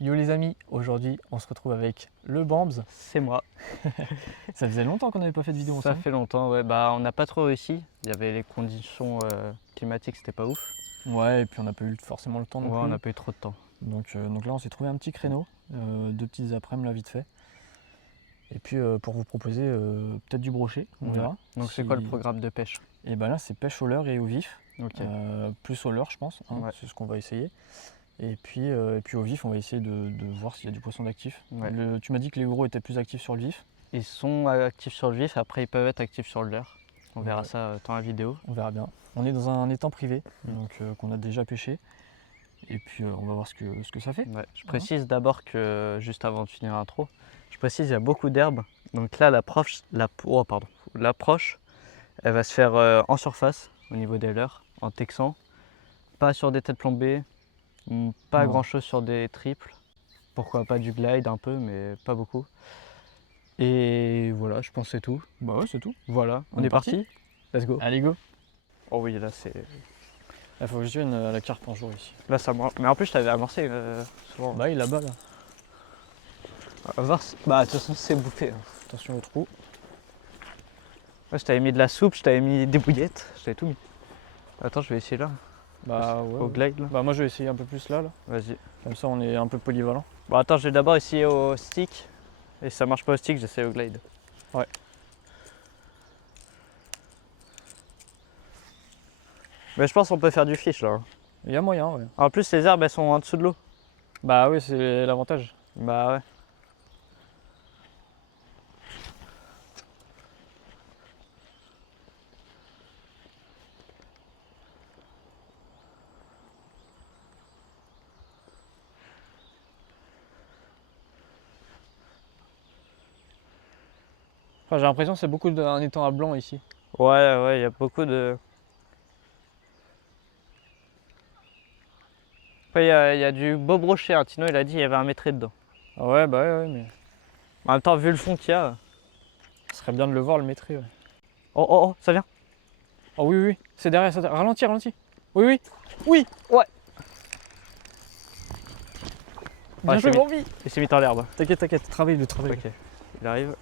Yo les amis, aujourd'hui on se retrouve avec le Bambs. C'est moi. Ça faisait longtemps qu'on n'avait pas fait de vidéo Ça ensemble. fait longtemps, ouais. Bah, on n'a pas trop réussi. Il y avait les conditions climatiques, c'était pas ouf. Ouais, et puis on n'a pas eu forcément le temps non Ouais, plus. on n'a pas eu trop de temps. Donc là on s'est trouvé un petit créneau, deux petites après-midi là vite fait. Et puis pour vous proposer peut-être du brochet, on Ouais. verra. Donc c'est quoi le programme de pêche? Et ben là c'est pêche au leurre et au vif. Ok. Plus au leurre je pense, hein, Ouais. c'est ce qu'on va essayer. Et puis au vif on va essayer de voir s'il y a du poisson d'actif. Ouais. Tu m'as dit que les gros étaient plus actifs sur le vif. Ils sont actifs sur le vif, après ils peuvent être actifs sur le leurre. On verra Ouais. ça dans la vidéo. On verra bien. On est dans un étang privé, donc qu'on a déjà pêché. Et puis on va voir ce que ça fait. Ouais. Je précise d'abord que, juste avant de finir l'intro, je précise il y a beaucoup d'herbes. Donc là l'approche, elle va se faire en surface, au niveau des leurres, en texan. Pas sur des têtes plombées, pas Non. grand chose sur des triples. Pourquoi pas du glide un peu, mais pas beaucoup. Et voilà, je pense que c'est tout. Bah ouais, c'est tout. Voilà, on est parti. Let's go. Allez, go. Oh oui, là c'est. Il faut que je vienne à la carpe un jour ici. Là ça me. Mais en plus, je t'avais amorcé souvent. Bah, il est là-bas, là. On va voir bah, de toute façon, c'est bouffé. Hein. Attention au trou. Ouais, je t'avais mis de la soupe, je t'avais mis des bouillettes, je t'avais tout mis. Attends, je vais essayer là. Bah, ouais. Au glide là. Bah, moi, je vais essayer un peu plus là. Vas-y. Comme ça, on est un peu polyvalent. Bon, attends, je vais d'abord essayer au stick. Et si ça marche pas au stick, j'essaie au glide. Ouais. Mais je pense qu'on peut faire du fish là. Hein. Il y a moyen, ouais. En plus, les herbes elles sont en dessous de l'eau. Bah, oui, c'est l'avantage. Bah ouais. Enfin, j'ai l'impression que c'est beaucoup d'un étang à blanc ici. Ouais, il y a beaucoup de. Après, il y a du beau brochet. Hein. Tino, il a dit qu'il y avait un mètre dedans. Ah ouais, bah, ouais, mais. En même temps, vu le fond qu'il y a. Ce serait bien de le voir, le maîtrise, ouais. Oh, ça vient. Oh, oui, oui. C'est derrière, ça. Ralentis, ralentis. Oui, oui. Oui. Ouais. Bien Ouais, joué, c'est Bambi. Il s'est mis dans l'herbe. T'inquiète, t'inquiète. Travaille, le travail. Ok. Il arrive.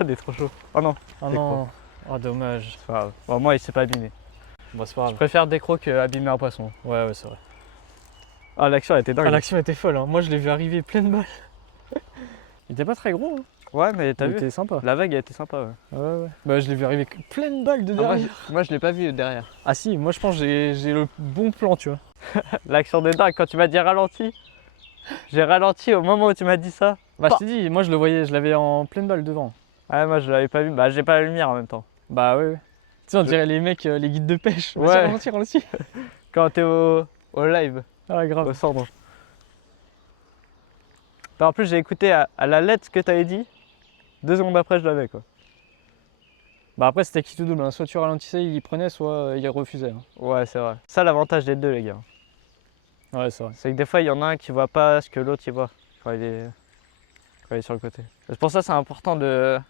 Il est trop chaud. Oh non. Ah non. Oh, dommage. C'est pas grave. Bon, moi, il s'est pas abîmé. Bon, c'est pas Je grave. préfère décro que abîmer un poisson. Ouais, ouais, c'est vrai. Ah, l'action elle était dingue. Ah, l'action était folle, hein. Moi, je l'ai vu arriver pleine balle. Il était pas très gros, hein. Ouais, mais t'as Il vu était sympa. La vague, elle était sympa. Ouais. Ouais, ouais. Bah, je l'ai vu arriver pleine balle de Ah, moi, derrière. moi, je l'ai pas vu derrière. Ah si, moi je pense que j'ai le bon plan, tu vois. L'action de dingue, quand tu m'as dit ralenti, j'ai ralenti au moment où tu m'as dit ça. Bah, je t'ai dit, moi je le voyais, je l'avais en pleine balle devant. Ah, moi, je l'avais pas vu. Bah, j'ai pas la lumière en même temps. Bah, ouais, ouais. Tu sais, on dirait les mecs, les guides de pêche. Ouais. Vas-y, ralentis, ralentis. Quand t'es au live, Ah, au grave. cendre. Bah, en plus, j'ai écouté à la lettre ce que t'avais dit. 2 secondes après, je l'avais quoi. Bah, après, c'était qui tout double, hein. Soit tu ralentissais, il prenait, soit il refusait, hein. Ouais, c'est vrai. Ça, l'avantage des deux, les gars. Ouais, c'est vrai. C'est que des fois, il y en a un qui voit pas ce que l'autre il voit quand il est sur le côté. C'est pour ça que c'est important d'être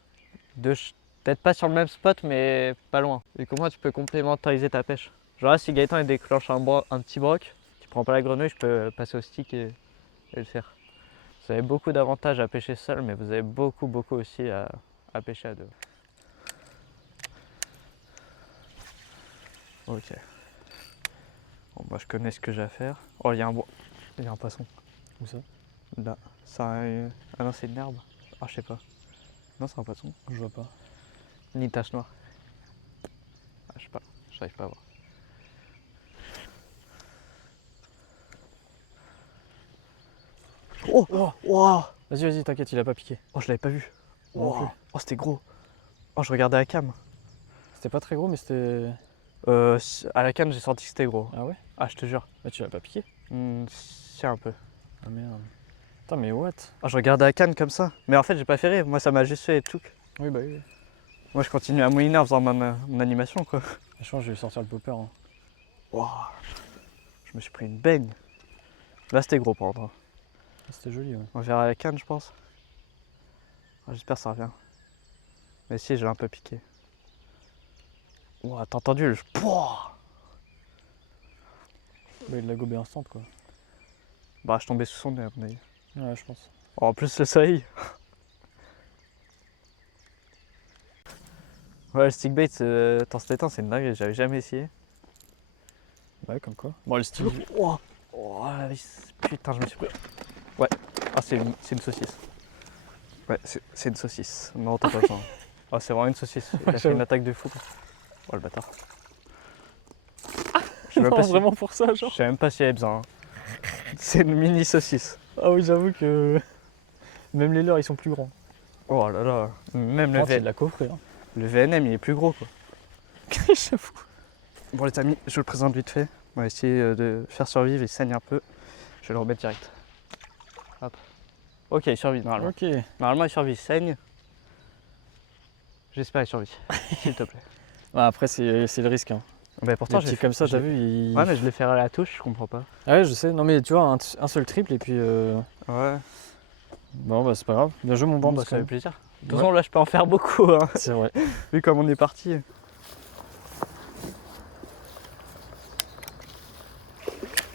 pas sur le même spot, mais pas loin. Et comment tu peux complémentariser ta pêche. Genre là, si Gaëtan il déclenche un petit broc, tu prends pas la grenouille, je peux passer au stick et le faire. Vous avez beaucoup d'avantages à pêcher seul, mais vous avez beaucoup aussi à pêcher à deux. Ok. Bon, moi je connais ce que j'ai à faire. Oh, il y a un poisson. Où ça? Là. Ah non, c'est une herbe. Ah, je sais pas. Non, c'est un poisson. Je vois pas. Ni une tache noire. Ah, je sais pas. J'arrive pas à voir. Oh, wow. Vas-y, vas-y, t'inquiète, il a pas piqué. Oh, je l'avais pas vu. Moi non plus. Oh, c'était gros. Oh, je regardais à la cam. C'était pas très gros, mais c'était. À la cam, j'ai senti que c'était gros. Ah ouais? Ah, je te jure. Bah, tu l'as pas piqué? C'est un peu. Ah merde. Putain, mais what? Oh, je regardais à la cam comme ça. Mais en fait, j'ai pas fait rire. Moi, ça m'a juste fait tchouk. Oui, bah oui. Moi, je continue à mouiner en faisant mon animation, quoi. Je pense que je vais sortir le popper, hein. Wow. Je me suis pris une baigne. Là, c'était gros, par contre. C'était joli, ouais. On verra à la canne, je pense. Ah, j'espère que ça revient. Mais si, je l'ai un peu piqué. Ouah, t'as entendu le. Pouah. Bah, il l'a gobé instant, quoi. Bah, je tombais sous son nez, à mon avis. Ouais, je pense. Oh, en plus, le soleil. Ouais, le stickbait, dans cet étang, c'est une dinguerie, j'avais jamais essayé. Ouais, comme quoi. Bon, le style. Oh, oh la vis. Putain, je me suis pris. Ouais. Ah, c'est une saucisse. Ouais, c'est une saucisse. Non, t'as pas besoin. Ah, c'est vraiment une saucisse. Il a fait une attaque de fou. Oh, le bâtard. Je sais même Non, pas si... vraiment pour ça, Je genre. sais même pas s'il y avait besoin. Hein. C'est une mini saucisse. Ah oui, j'avoue que même les leurs, ils sont plus grands. Oh là là. Même Par contre, c'est de la coffrer. Hein. le VNM, il est plus gros, quoi. J'avoue. Bon, les amis, je vous le présente vite fait. On va essayer de faire survivre. Il saigne un peu. Je vais le remettre direct. Hop. Ok, il survit normalement. Ok. Normalement, il survit. Il saigne. J'espère qu'il survit. S'il te plaît. Bah, après, c'est le risque. Hein. Bah, pourtant, Les petits comme ça, t'as vu Ouais, mais je l'ai fait à la touche, je comprends pas. Ah ouais, je sais. Non, mais tu vois, un seul triple et puis. Ouais. Bon, bah, c'est pas grave. Bien joué, mon Bon, bande. bah, ça fait plaisir. De toute façon, là, je peux en faire beaucoup. Hein. C'est vrai. Vu comme on est parti.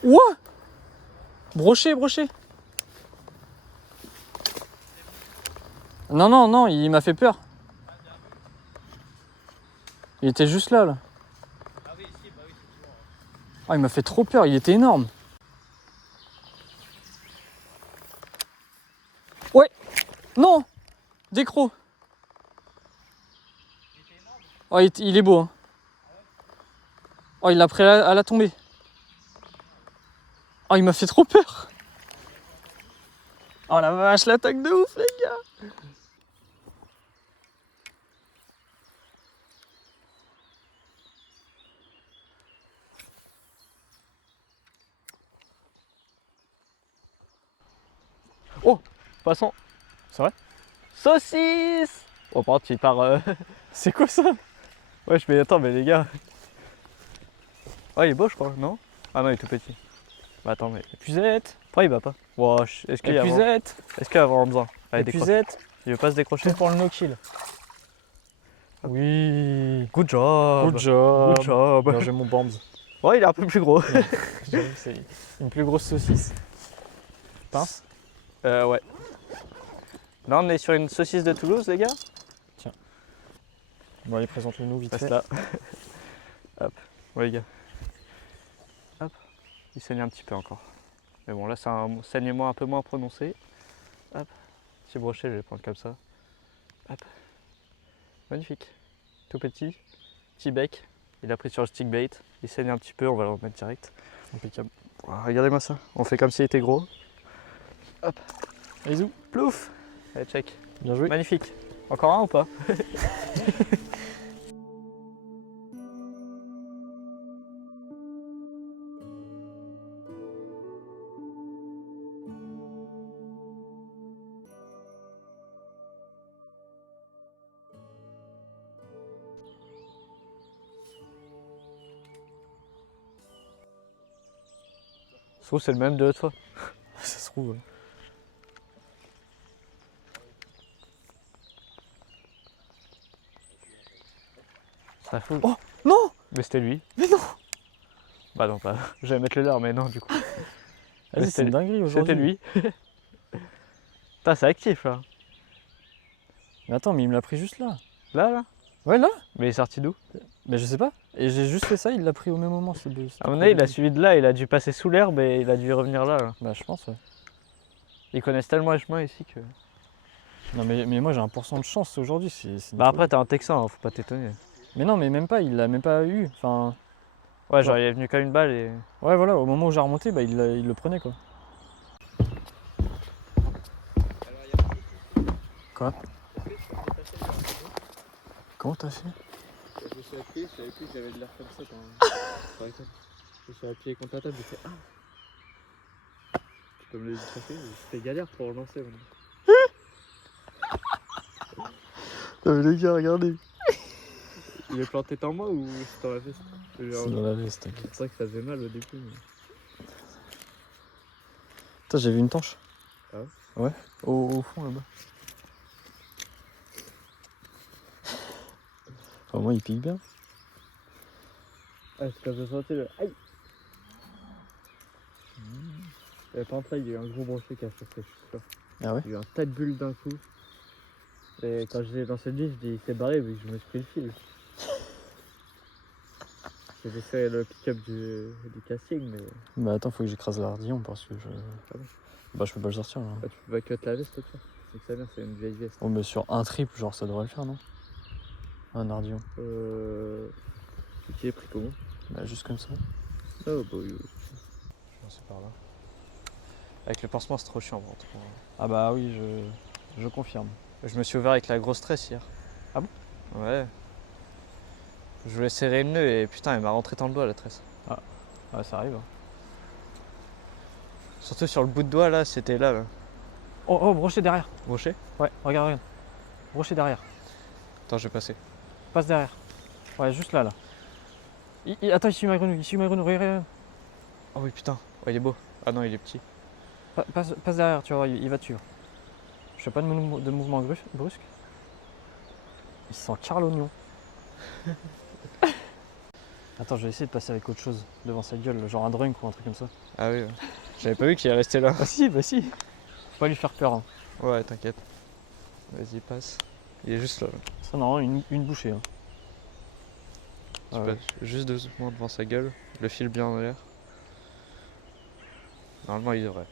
Ouah! Brochet, brochet. Non, non, non, il m'a fait peur. Il était juste là, là. Ah, il m'a fait trop peur, il était énorme. Ouais! Non! Décro! Oh, il est beau, hein. Oh, il l'a pris à la tombée. Oh, il m'a fait trop peur. Oh la vache, l'attaque de ouf, les gars! Oh! Poisson! C'est vrai? Saucisse! Oh, par contre, il part. C'est quoi ça? Ouais, je me dis, attends, mais les gars. Oh, il est beau, je crois, non? Ah non, il est tout petit. Bah, attends, mais. Épuisette! Pourquoi il va pas? Wow, est-ce qu'il y a vraiment... Épuisette! Est-ce qu'il y a vraiment besoin? Allez, décroche. Épuisette! Il veut pas se décrocher? Tout pour le no-kill. Oui! Good job! Good job! Good job! Bien joué, mon Bambs. Ouais, il est un peu plus gros. J'avoue que c'est une plus grosse saucisse. Pince? Ouais. Là, on est sur une saucisse de Toulouse, les gars. Bon, allez, présente-le-nous vite Passe fait. là. Hop. Ouais, les gars. Hop. Il saigne un petit peu encore. Mais bon, là, c'est un saignement un peu moins prononcé. Hop. Petit brochet, je vais le prendre comme ça. Hop. Magnifique. Tout petit. Petit bec. Il a pris sur le stick bait. Il saigne un petit peu, on va le remettre direct. Impeccable. Wow, regardez-moi ça. On fait comme s'il était gros. Hop. Bisous. Plouf. Allez, check. Bien joué. Magnifique. Encore un ou pas? Je trouve que c'est le même de l'autre fois. Ça se trouve. Ça fout. Oh non! Mais c'était lui. Mais non! Bah non, pas. J'allais mettre le leur, mais non, du coup. Vas-y, c'est une dinguerie aujourd'hui. C'était lui. Putain, c'est actif là. Mais attends, mais il me l'a pris juste là. Là. Ouais, là? Mais il est sorti d'où? Mais je sais pas. Et j'ai juste fait ça, il l'a pris au même moment. À mon avis, il a suivi de là, il a dû passer sous l'herbe et il a dû revenir là. Bah, je pense, ouais. Ils connaissent tellement les chemins ici que. Non, mais moi j'ai 1% de chance aujourd'hui. C'est une Bah folie. après, t'es un Texan, hein, faut pas t'étonner. Mais non, mais même pas, il l'a même pas eu. Enfin, Ouais, genre il est venu comme une balle et. ouais, voilà, au moment où j'ai remonté, bah, il le prenait quoi. Quoi? Comment t'as fait? Je me suis appuyé, je savais plus que j'avais de l'air comme ça quand. Par exemple, je me suis appuyé contre la table, j'ai fait ah! Comme le dit, c'était galère pour relancer maintenant. Les gars, regardez. Il est planté en moi ou c'est dans la veste? C'est dans la veste. C'est vrai que ça faisait mal au début. Mais... Putain, j'ai vu une tanche. Ah ouais? Ouais, au fond là-bas. Enfin, moi, il pique bien. Ah, c'est quand j'ai senti le. Aïe! Par exemple là il y a eu un gros brochet qui a chassé, je suis sûr. Ah ouais? Il y a eu un tas de bulles d'un coup. Et quand je l'ai lancé le disque, je dis il s'est barré mais je me suis pris le fil. J'ai fait le pick-up du casting mais Bah attends, faut que j'écrase l'ardillon parce que je. Ah bon? Bah je peux pas le sortir là. tu peux pas que te la veste toi. C'est que ça vient, c'est une vieille veste. Oh mais sur un triple, genre ça devrait le faire non? Un ardillon. Qui est pris comment? Bah juste comme ça. Oh bah oui. C'est par là. Avec le pansement, c'est trop chiant. Bon, trop... Ah bah oui, je confirme. Je me suis ouvert avec la grosse tresse hier. Ah bon? Ouais. Je voulais serrer le nœud et putain, elle m'a rentré dans le doigt la tresse. Ah ça arrive. Surtout sur le bout de doigt là, c'était là. Oh brochet derrière. Brochet? Ouais, regarde. Brochet derrière. Attends, je vais passer. Passe derrière. Ouais, juste là. Attends, il suit ma grenouille, regarde. Oh oui, putain. Oh, il est beau. Ah non, il est petit. Passe derrière, tu vois, il va te suivre. Je fais pas de mouvement brusque. Il sent car l'oignon. Attends, je vais essayer de passer avec autre chose devant sa gueule, genre un drunk ou un truc comme ça. Ah oui, ouais. J'avais pas vu qu'il est resté là. Bah si. Faut pas lui faire peur. Hein. Ouais, t'inquiète. Vas-y, passe. Il est juste là. Ça, normalement, une bouchée. Hein. Tu passes juste doucement devant sa gueule. Le fil bien en l'air. Normalement, il devrait.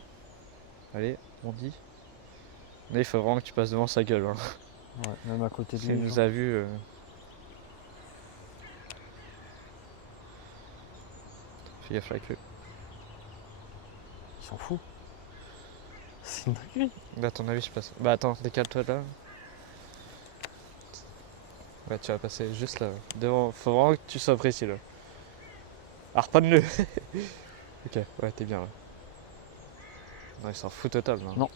Allez, on dit. Mais il faut vraiment que tu passes devant sa gueule. Hein. Ouais, même à côté de S'il lui. nous genre. a vus. Fais gaffe avec lui. Il s'en fout. C'est une dinguerie. Bah, à ton avis, je passe. Bah, attends, décale-toi de là. Ouais, tu vas passer juste là. Devant. Faut vraiment que tu sois précis là. Ah, reprends-le. Ok, ouais, t'es bien là. Non, il s'en fout total là. Non.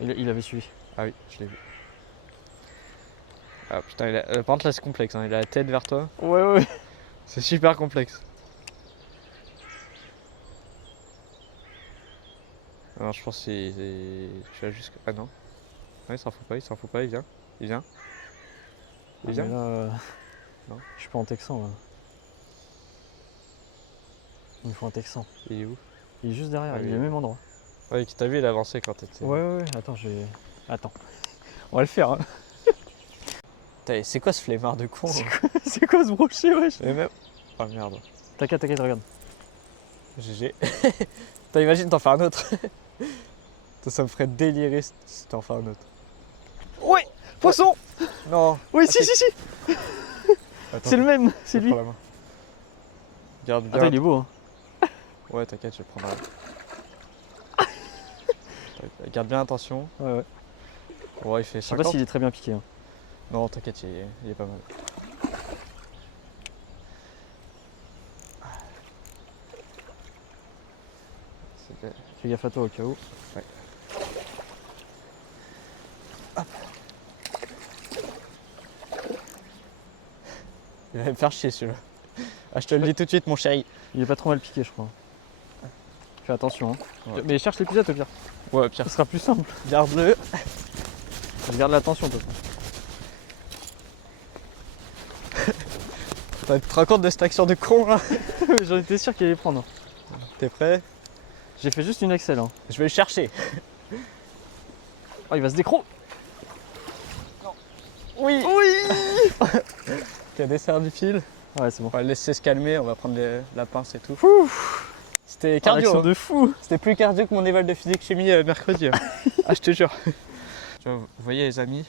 Il avait suivi. Ah oui, je l'ai vu. Ah putain, par contre là c'est complexe, hein. Il a la tête vers toi. Ouais. C'est super complexe. Alors je pense que tu vas juste... Ah non. Non, il s'en fout pas, il vient. Il vient. Mais là, Non. je suis pas en texan là. Il me faut un texan. Il est où? Il est juste derrière, Ah, il oui. est au même endroit. Ouais, qui t'a vu, il a avancé quand t'étais... Ouais. Attends. On va le faire. Hein. Putain, c'est quoi ce flemmard de con? C'est quoi ce brochet, wesh? Et même... Oh merde. T'inquiète, regarde. GG. Putain, imagine t'en fais un autre. Ça me ferait délirer si t'en fais un autre. Oui, poisson. Non. Oui, Ah, si. Attends, C'est le même, je c'est te lui. prends la main. Garde bien. Attends, il est beau. Hein. Ouais, t'inquiète, je le prendrai. Garde bien attention. Ouais. Ouais, il fait Je sais 50. pas s'il est très bien piqué. Hein. Non, t'inquiète, il est pas mal. Fais gaffe à toi au cas où. Ouais. Il va me faire chier celui-là. Ah, je te le dis tout de suite, mon chéri. Il est pas trop mal piqué, je crois. Fais attention. Hein. Ouais. Mais cherche l'épisode au pire. Ouais, Pierre, Ce sera plus simple. garde-le. Je garde l'attention de toute Tu te rends compte de cette action de con là? façon. J'en étais sûr qu'il allait prendre. T'es prêt? J'ai fait juste une Excel. Hein. Je vais le chercher. Oh, il va se décro. Oui! Tu as desserre du fil. Ouais, c'est bon. On va le laisser se calmer, on va prendre la pince et tout. C'était Oh, cardio. l'action Hein. de fou. C'était plus cardio que mon éval de physique-chimie mercredi. Hein. Ah, je te jure. Tu vois, vous voyez les amis,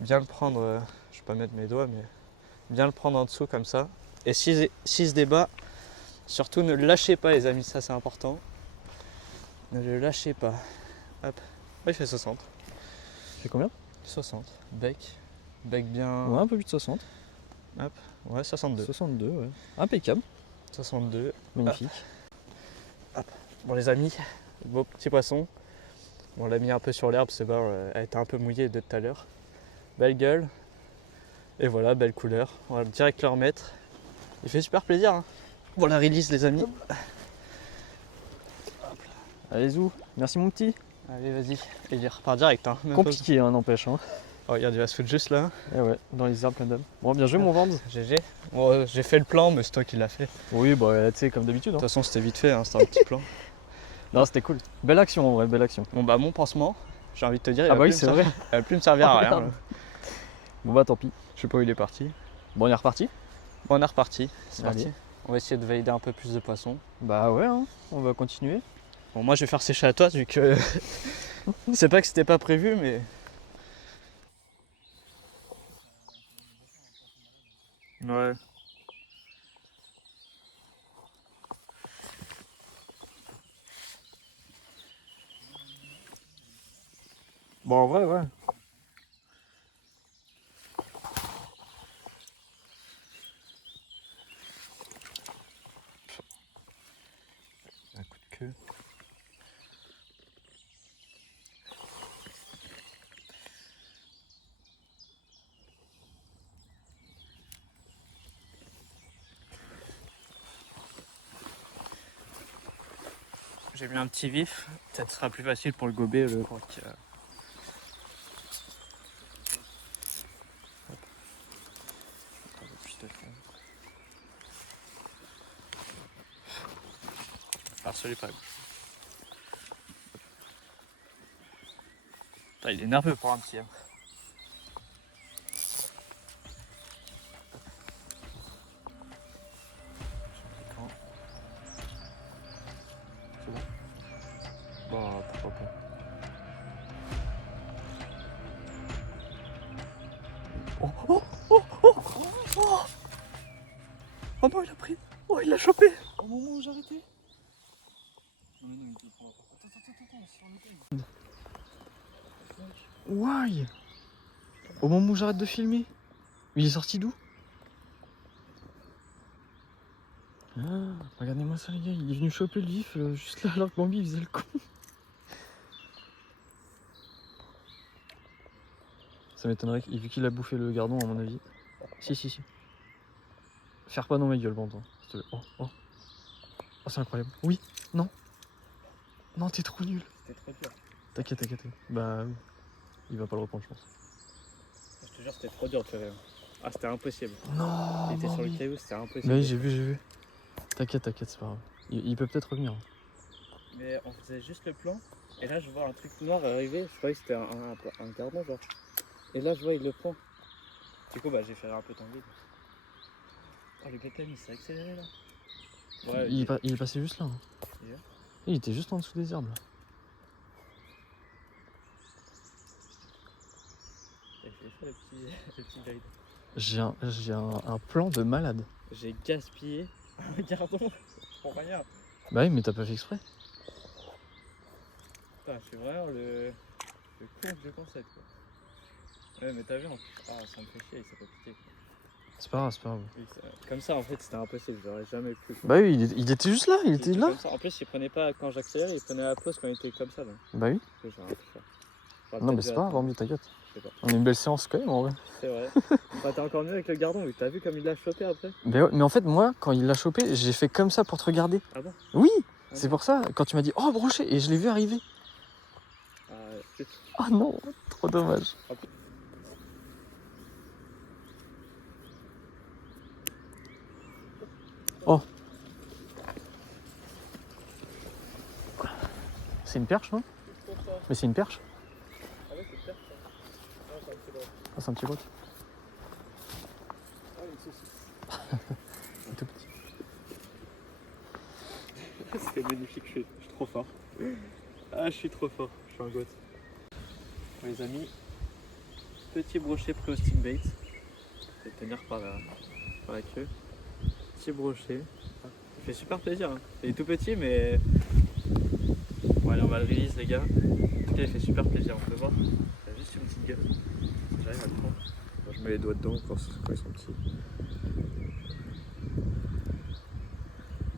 bien le prendre, je vais pas mettre mes doigts, mais bien le prendre en dessous comme ça. Et s'il se débat, surtout ne le lâchez pas les amis, ça c'est important. Ne le lâchez pas. Hop. Ouais, il fait 60. C'est combien? 60. Bec bien. Ouais, un peu plus de 60. Ouais, 62. 62, ouais. Impeccable. 62. Magnifique. Bon les amis, beau petit poisson. Bon, on l'a mis un peu sur l'herbe, c'est bon, elle était un peu mouillée de tout à l'heure. Belle gueule. Et voilà, belle couleur. On va direct le remettre. Il fait super plaisir. Hein. Bon, la release les amis. Allez, zou. Merci, mon petit. Allez, vas-y. Et il repart direct. Hein. Même pas- Compliqué, hein, n'empêche. Hein. Oh, regarde, il va se foutre juste là. Eh ouais, dans les arbres plein d'hommes. Bon, bien joué, mon Vance. GG. Bon, j'ai fait le plan, mais c'est toi qui l'as fait. De Oui, bah, tu sais, comme d'habitude. Hein. toute façon, c'était vite fait, hein, c'était un petit plan. Non, c'était cool. Belle action en vrai, belle action. Bon bah mon pansement, j'ai envie de te dire, il Ah va bah oui, plus c'est me vrai. servir- il va plus me servir à Oh, rien. merde. là. Bon bah tant pis. Je sais pas où il est parti. Bon, on est reparti. Bon, on est reparti, c'est Allez. parti. On va essayer de valider un peu plus de poissons. Bah ouais, hein. On va continuer. Bon, moi je vais faire sécher à toi vu que c'est pas que c'était pas prévu, mais ouais. Bon, en vrai, ouais. Un coup de queue. J'ai mis un petit vif, peut-être ce sera plus facile pour le gober le croc. Un peu plus de fond. Alors celui pas à gauche. Putain, il est nerveux pour un petit. Hein. C'est bon. Bon, pourquoi pas. Oh, oh, oh, oh, oh, oh. Oh non, il a pris. Oh, il l'a chopé. Au moment où j'arrêtais. Non mais non, il te prend. Attends, sur le thème. Why? Au moment où j'arrête de filmer. Il est sorti d'où? Ah, regardez-moi ça les gars, il est venu choper le vif juste là alors que Bambi il faisait le con. Ça m'étonnerait vu qu'il a bouffé le gardon à mon avis. Si. Faire pas dans ma gueule, Banton. S'il te plaît. Oh, oh. Oh, c'est incroyable. Oui, non. Non, t'es trop nul. C'était trop dur. T'inquiète. Bah oui. Il va pas le reprendre, je pense. Je te jure, c'était trop dur, tu vois. Ah, c'était impossible. Non. Il était sur le Bambi. caillou, c'était impossible. Bah oui, j'ai vu. T'inquiète, c'est pas grave. Il peut peut-être revenir. Mais on faisait juste le plan, et là je vois un truc noir arriver, je croyais que c'était un gardon genre. Et là je vois il le prend. Du coup bah j'ai fait un peu tanguer. Oh le GTM il s'est accéléré là. Ouais, Il est passé juste là. Hein. Yeah. Il était juste en dessous des herbes là. il fait ça le petit guide. J'ai un plan de malade. J'ai gaspillé un gardon pour rien. Bah oui, mais t'as pas fait exprès. Putain, je suis vraiment le con que je pensais quoi. Ouais mais t'as vu en plus. Ah ça me fait chier, il s'est pas piqué. C'est pas grave. Oui, comme ça en fait c'était impossible, j'aurais jamais pu. Quoi. Bah oui, il était juste là, il était là. Comme ça. En plus il prenait pas quand j'accélère, il prenait la pause quand il était comme ça. Donc. Bah oui. J'aurais rien pu faire. J'aurais Non, mais peut-être c'est dû pas grave, attendre. Bambi, t'inquiète. Je sais pas. On a une belle séance quand même en vrai. C'est vrai. Bah, t'es encore mieux avec le gardon, oui. T'as vu comme il l'a chopé après? Mais en fait, moi, quand il l'a chopé, j'ai fait comme ça pour te regarder. Ah bon? Oui, Ah c'est bon. pour ça. Quand tu m'as dit, oh, brochet, et je l'ai vu arriver. Ah, chut. Oh non, trop dommage. Oh. C'est une perche, non? Mais c'est une perche? Ah ouais, c'est perche ça. Non, c'est un petit drôle. Ah, c'est un petit broc. Ah, une saucisse. Tout petit. C'est magnifique, je suis trop fort. Ah, je suis trop fort, je suis un goth. Bon, les amis, petit brochet pris au stick bait. Je vais le tenir par la queue. Petit brochet. Il fait super plaisir. Hein. Il est tout petit, mais. Bon, allez, on va le release, les gars. En tout cas, il fait super plaisir, on peut voir. Il a juste une petite gueule. J'arrive à le prendre. Bon, je mets les doigts dedans quand ils sont petits.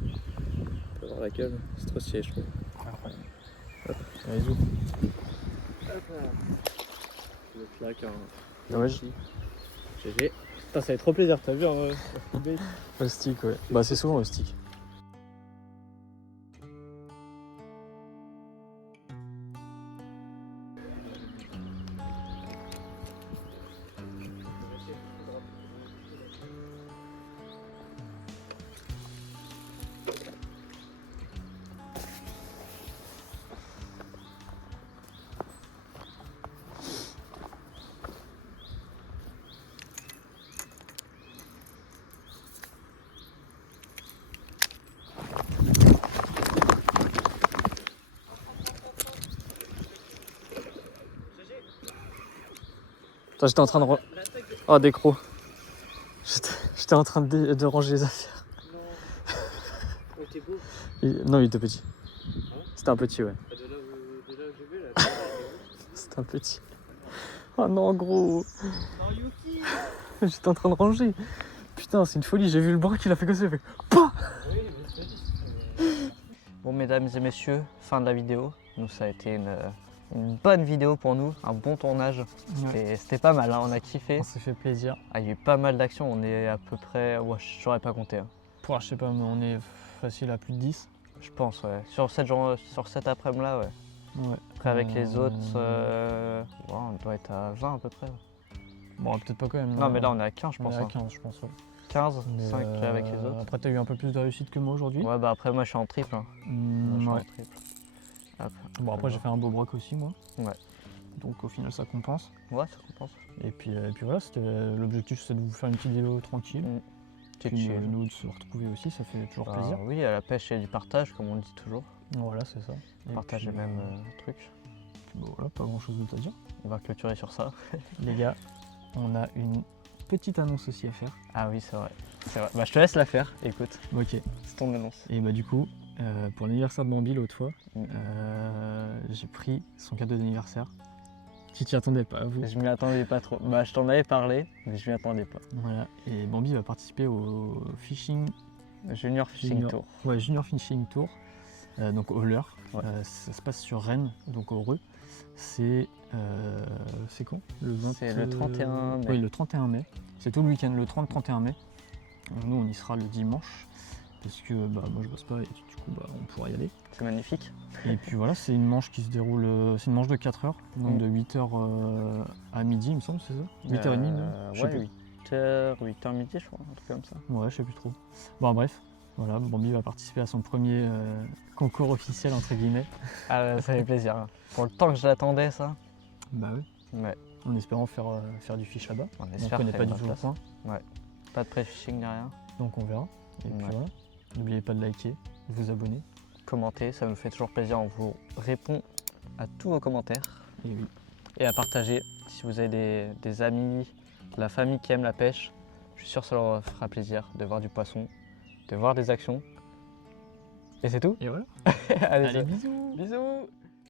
On peut voir la gueule, c'est trop stylé, je trouve. Incroyable. Allez, zou. Hop là. Le plaque en. Ah ouais, GG. Putain, ça fait trop plaisir, t'as vu hein, le stick, ouais. Bah, c'est souvent le stick. Putain, j'étais en train de... Oh, des crocs. J'étais en train de ranger les affaires. Non. Oh, t'es beau. Non, il était petit. Hein? C'était un petit, ouais. De là où je vais, là. C'était un petit. Oh non, gros. Oh, Yuki. J'étais en train de ranger. Putain, c'est une folie. J'ai vu le bras qu'il a fait comme ça. Il a fait... Pouah. Oui, mais je te dis. Bon, mesdames et messieurs, fin de la vidéo. Nous, ça a été une bonne vidéo pour nous, un bon tournage. C'était pas mal, hein, on a kiffé. On s'est fait plaisir. Ah, il y a eu pas mal d'actions, on est à peu près... Ouais, j'aurais pas compté. Hein. Je sais pas, mais on est facile à plus de 10. Je pense, ouais. Sur cette après-midi là, ouais. Ouais. Après, avec les autres, ouais, on doit être à 20 à peu près. Bon, peut-être pas quand même. Non, mais là, on est à 15, je on pense. est à Hein. 15, je pense. Ouais. 15, Mais, 5 avec les autres. Après, t'as eu un peu plus de réussite que moi aujourd'hui. Ouais, bah après, moi, je suis en triple. Hein. Moi, je suis Ouais. en triple. Hop. Bon, après, j'ai fait un beau broc aussi, moi. Ouais. Donc, au final, ça compense. Ouais, ça compense. Et puis voilà, l'objectif, c'est de vous faire une petite vidéo tranquille. Petite Puis, chill. nous, de se retrouver aussi, ça fait toujours Bah, plaisir. oui, à la pêche et du partage, comme on dit toujours. Voilà, c'est ça. Et Partage puis, les mêmes trucs. puis, bon, voilà, pas grand chose d'autre à dire. On va clôturer sur ça. Les gars, on a une petite annonce aussi à faire. Ah oui, c'est vrai. C'est vrai. Bah, je te laisse la faire, écoute. Ok. C'est ton annonce. Et bah, du coup, pour l'anniversaire de Bambi l'autre fois, Mm. j'ai pris son cadeau d'anniversaire. Tu t'y attendais pas, vous. Je m'y attendais pas trop. Bah, je t'en avais parlé, mais je m'y attendais pas. Voilà. Et Bambi va participer au fishing. Junior Fishing Junior. Tour. Ouais, Junior Fishing Tour. Donc au leurre. Ouais. Ça se passe sur Rennes, donc au Reux. C'est quand le 20... C'est le 31 mai. Oui, le 31 mai. C'est tout le week-end, le 30-31 mai. Nous, on y sera le dimanche. Parce que bah, moi, je bosse pas et du coup, bah, on pourra y aller. C'est magnifique. Et puis voilà, c'est une manche qui se déroule. C'est une manche de 4 heures. Donc Mm. de 8h à midi, il me semble, c'est ça 8h30 même. Je sais Ouais, plus. 8h midi, je crois, un truc comme ça. Ouais, je sais plus trop. Bon, bref. Voilà, Bambi va participer à son premier concours officiel, entre guillemets. Ah, ça fait plaisir. Hein. Pour le temps que je l'attendais, ça. Bah oui. Ouais. En espérant faire du fish là-bas. On On espère connaît faire pas une du bonne tout le place. coin, Pas de pré-fishing ni rien. donc on verra. Et puis Ouais. voilà. N'oubliez pas de liker, de vous abonner. Commentez, ça nous fait toujours plaisir. On vous répond à tous vos commentaires. Et oui. Et à partager. Si vous avez des amis, de la famille qui aime la pêche, je suis sûr que ça leur fera plaisir de voir du poisson, de voir des actions. Et c'est tout. Et voilà. Allez, Allez, bisous. bisous.